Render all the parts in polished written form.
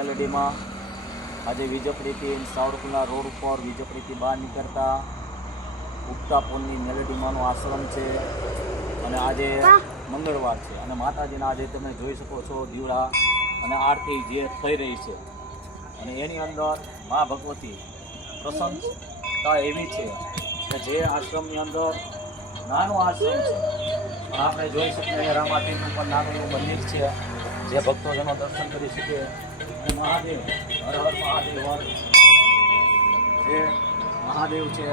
મેલેડીમાં આજે વીજપરીથી સાવરકુંડલા રોડ ઉપર વીજપરીથી બહાર નીકળતા ઉગતા પોળની મેલેડીમાંનો આશ્રમ છે અને આજે મંગળવાર છે અને માતાજીના આજે તમે જોઈ શકો છો દીવડા અને આરતી જે થઈ રહી છે અને એની અંદર મા ભગવતી પ્રસન્નતા એવી છે કે જે આશ્રમની અંદર નાનો આશ્રમ છે પણ આપણે જોઈ શકીએ રામાપીરનું પણ નાનું એવું મંદિર છે જે ભક્તોજનો દર્શન કરી શકે અને મહાદેવ હર હર મહાદેવ જે મહાદેવ છે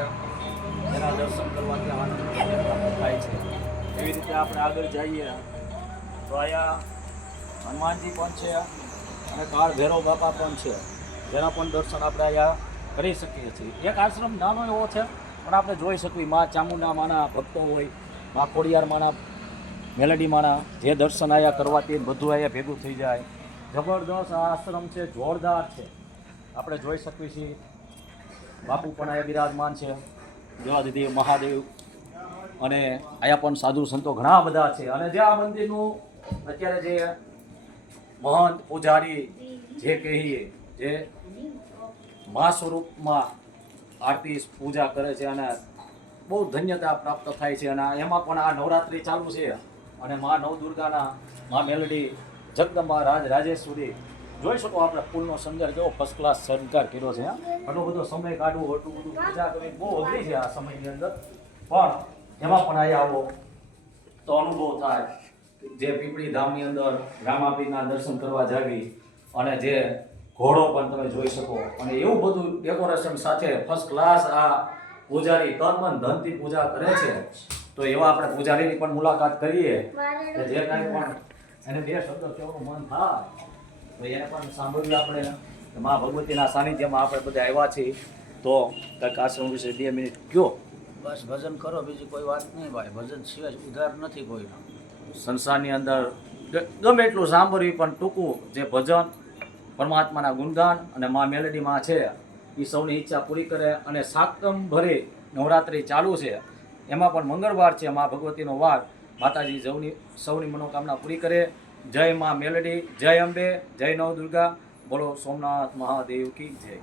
એના દર્શન કરવાથી આનંદ થાય છે. એવી રીતે આપણે આગળ જઈએ તો અહીંયા હનુમાનજી પણ છે અને કાળ ભૈરવ બાપા પણ છે જેના પણ દર્શન આપણે અહીંયા કરી શકીએ છીએ. એક આશ્રમ નાનો એવો છે પણ આપણે જોઈ શકીએ મા ચામુંડા માના ભક્તો હોય, મા ખોડિયાર માના, મેલેડી માના જે દર્શન અહીંયા કરવાથી બધું અહીંયા ભેગું થઈ જાય. જબરદસ્ત આ આશ્રમ છે, જોરદાર છે. આપણે જોઈ શકીએ છીએ બાપુ પણ અહીંયા બિરાજમાન છે, દેવાધિદેવ મહાદેવ, અને અહીંયા પણ સાધુ સંતો ઘણા બધા છે. અને જે આ મંદિરનું અત્યારે જે મહંત પૂજારી જે કહીએ જે મા સ્વરૂપમાં આરતી પૂજા કરે છે અને બહુ ધન્યતા પ્રાપ્ત થાય છે. અને એમાં પણ આ નવરાત્રિ ચાલુ છે અને મા નવદુર્ગાના, મા મેલડી, જગદંબા, રાજેશ્વરી જોઈ શકો. આપણે ફૂલનો શણગાર કેવો ફર્સ્ટ ક્લાસ શણગાર કર્યો છે. ઘણો બધો સમય કાઢવું, એટલું બધું પૂજા કરવી બહુ અઘરી છે આ સમયની અંદર, પણ એમાં પણ અહીંયા આવો તો અનુભવ થાય. જે પીપળી ધામની અંદર રામાપીરના દર્શન કરવા જાવી અને જે ઘોડો પણ તમે જોઈ શકો અને એવું બધું ડેકોરેશન સાથે ફર્સ્ટ ક્લાસ આ પૂજારી તન મન ધનથી પૂજા કરે છે. તો એવા આપણે પૂજારીની પણ મુલાકાત કરીએ કે જે કાંઈ પણ એને બે શબ્દ કહેવાનું મન થાય તો એને પણ સાંભળ્યું આપણે કે મા ભગવતીના સાનિધ્યમાં આપણે બધા આવ્યા છીએ. તો કંઈક આશ્રમ વિશે 2 મિનિટ કયો. બસ ભજન કરો, બીજી કોઈ વાત નહીં ભાઈ. ભજન સિવાય ઉધાર નથી કોઈનો. સંસારની અંદર ગમે એટલું સાંભળ્યું પણ ટૂંકું જે ભજન, પરમાત્માના ગુણગાન અને મા મેલેડીમાં છે એ સૌની ઈચ્છા પૂરી કરે. અને સાતમ ભરી નવરાત્રિ ચાલુ છે, એમાં પણ મંગળવાર છે, મા ભગવતીનો વાર. માતાજી સૌની મનોકામના પૂરી કરે. જય મા મેલડી, જય અંબે, જય નવદુર્ગા, બોલો સોમનાથ મહાદેવ કી જય.